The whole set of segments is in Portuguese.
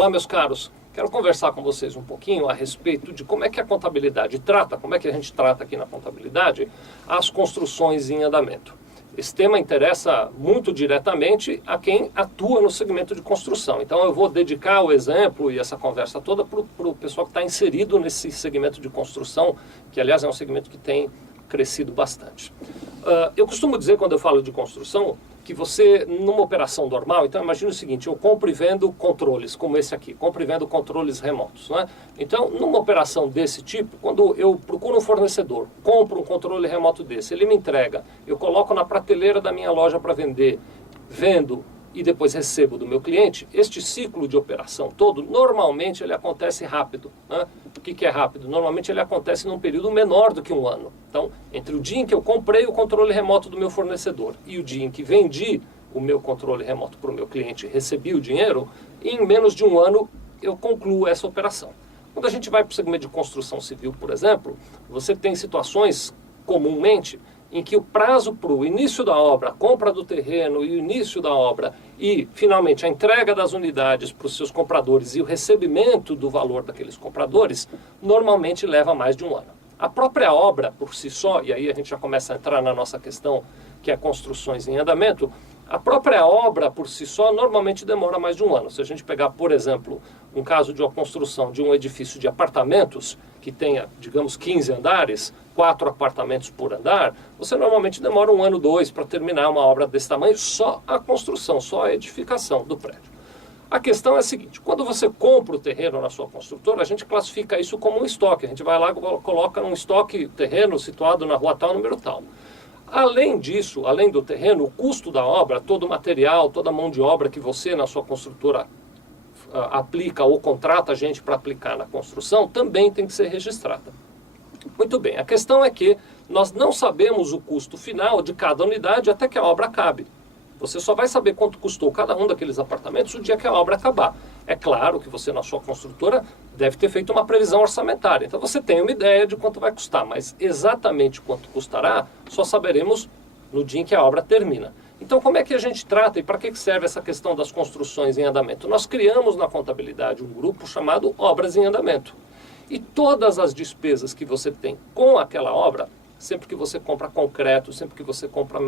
Olá, meus caros. Quero conversar com vocês um pouquinho a respeito de como é que a contabilidade trata, como é que a gente trata aqui na contabilidade, as construções em andamento. Esse tema interessa muito diretamente a quem atua no segmento de construção. Então eu vou dedicar o exemplo e essa conversa toda para o pessoal que está inserido nesse segmento de construção, que aliás é um segmento que tem crescido bastante. Eu costumo dizer, quando eu falo de construção, que você, numa operação normal, então imagine o seguinte: eu compro e vendo controles, como esse aqui, compro e vendo controles remotos, né? Então, numa operação desse tipo, quando eu procuro um fornecedor, compro um controle remoto desse, ele me entrega, eu coloco na prateleira da minha loja para vender, vendo e depois recebo do meu cliente, este ciclo de operação todo, normalmente ele acontece rápido, né? O que é rápido? Normalmente ele acontece num período menor do que um ano. Então, entre o dia em que eu comprei o controle remoto do meu fornecedor e o dia em que vendi o meu controle remoto para o meu cliente e recebi o dinheiro, em menos de um ano eu concluo essa operação. Quando a gente vai para o segmento de construção civil, por exemplo, você tem situações, comumente, em que o prazo para o início da obra, a compra do terreno e o início da obra e, finalmente, a entrega das unidades para os seus compradores e o recebimento do valor daqueles compradores, normalmente leva mais de um ano. A própria obra, por si só, e aí a gente já começa a entrar na nossa questão, que é construções em andamento, a própria obra, por si só, normalmente demora mais de um ano. Se a gente pegar, por exemplo, um caso de uma construção de um edifício de apartamentos, que tenha, digamos, 15 andares, 4 apartamentos por andar, você normalmente demora um ano, dois, para terminar uma obra desse tamanho, só a construção, só a edificação do prédio. A questão é a seguinte: quando você compra o terreno na sua construtora, a gente classifica isso como um estoque. A gente vai lá e coloca um estoque terreno situado na rua tal, número tal. Além disso, além do terreno, o custo da obra, todo o material, toda a mão de obra que você na sua construtora aplica ou contrata gente para aplicar na construção, também tem que ser registrada. Muito bem, a questão é que nós não sabemos o custo final de cada unidade até que a obra acabe. Você só vai saber quanto custou cada um daqueles apartamentos o dia que a obra acabar. É claro que você, na sua construtora, deve ter feito uma previsão orçamentária. Então você tem uma ideia de quanto vai custar, mas exatamente quanto custará só saberemos no dia em que a obra termina. Então como é que a gente trata e para que serve essa questão das construções em andamento? Nós criamos na contabilidade um grupo chamado Obras em Andamento. E todas as despesas que você tem com aquela obra, sempre que você compra concreto, sempre que você compra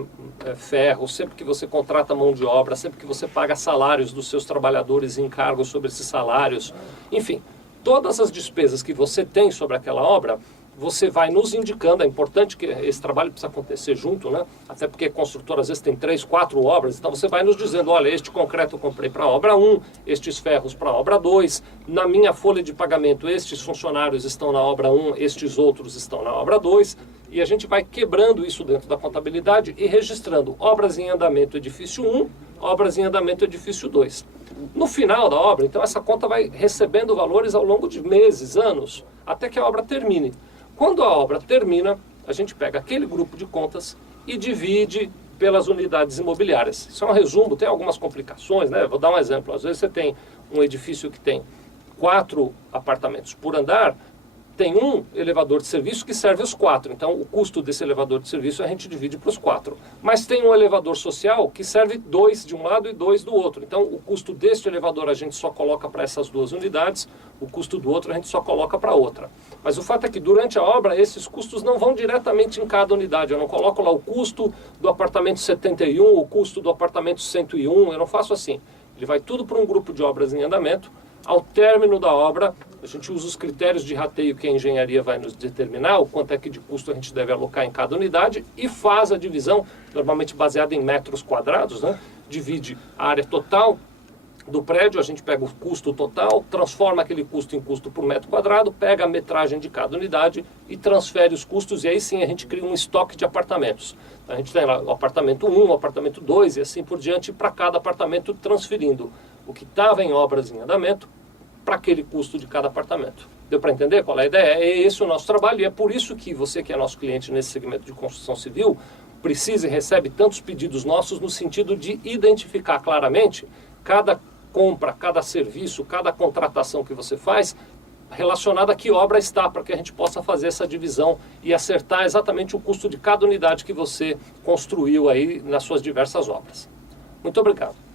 ferro, sempre que você contrata mão de obra, sempre que você paga salários dos seus trabalhadores e encargos sobre esses salários, enfim, todas as despesas que você tem sobre aquela obra, você vai nos indicando. É importante que esse trabalho precisa acontecer junto, né? Até porque construtor às vezes tem 3, 4 obras, então você vai nos dizendo: olha, este concreto eu comprei para a obra 1, estes ferros para a obra 2, na minha folha de pagamento estes funcionários estão na obra 1, estes outros estão na obra 2, e a gente vai quebrando isso dentro da contabilidade e registrando obras em andamento edifício 1, obras em andamento edifício 2. No final da obra, então, essa conta vai recebendo valores ao longo de meses, anos, até que a obra termine. Quando a obra termina, a gente pega aquele grupo de contas e divide pelas unidades imobiliárias. Isso é um resumo, tem algumas complicações, né? Vou dar um exemplo. Às vezes você tem um edifício que tem 4 apartamentos por andar, tem um elevador de serviço que serve os 4. Então, o custo desse elevador de serviço a gente divide para os 4. Mas tem um elevador social que serve 2 de um lado e 2 do outro. Então, o custo deste elevador a gente só coloca para essas 2 unidades, o custo do outro a gente só coloca para outra. Mas o fato é que durante a obra esses custos não vão diretamente em cada unidade. Eu não coloco lá o custo do apartamento 71, o custo do apartamento 101, eu não faço assim. Ele vai tudo para um grupo de obras em andamento. Ao término da obra, a gente usa os critérios de rateio que a engenharia vai nos determinar, o quanto é que de custo a gente deve alocar em cada unidade, e faz a divisão, normalmente baseada em metros quadrados, né? Divide a área total do prédio, a gente pega o custo total, transforma aquele custo em custo por metro quadrado, pega a metragem de cada unidade e transfere os custos, e aí sim a gente cria um estoque de apartamentos. A gente tem lá o apartamento 1, o apartamento 2 e assim por diante, para cada apartamento transferindo o que estava em obras em andamento para aquele custo de cada apartamento. Deu para entender qual é a ideia? É esse o nosso trabalho, e é por isso que você, que é nosso cliente nesse segmento de construção civil, precisa e recebe tantos pedidos nossos no sentido de identificar claramente cada compra, cada serviço, cada contratação que você faz relacionada a que obra está, para que a gente possa fazer essa divisão e acertar exatamente o custo de cada unidade que você construiu aí nas suas diversas obras. Muito obrigado.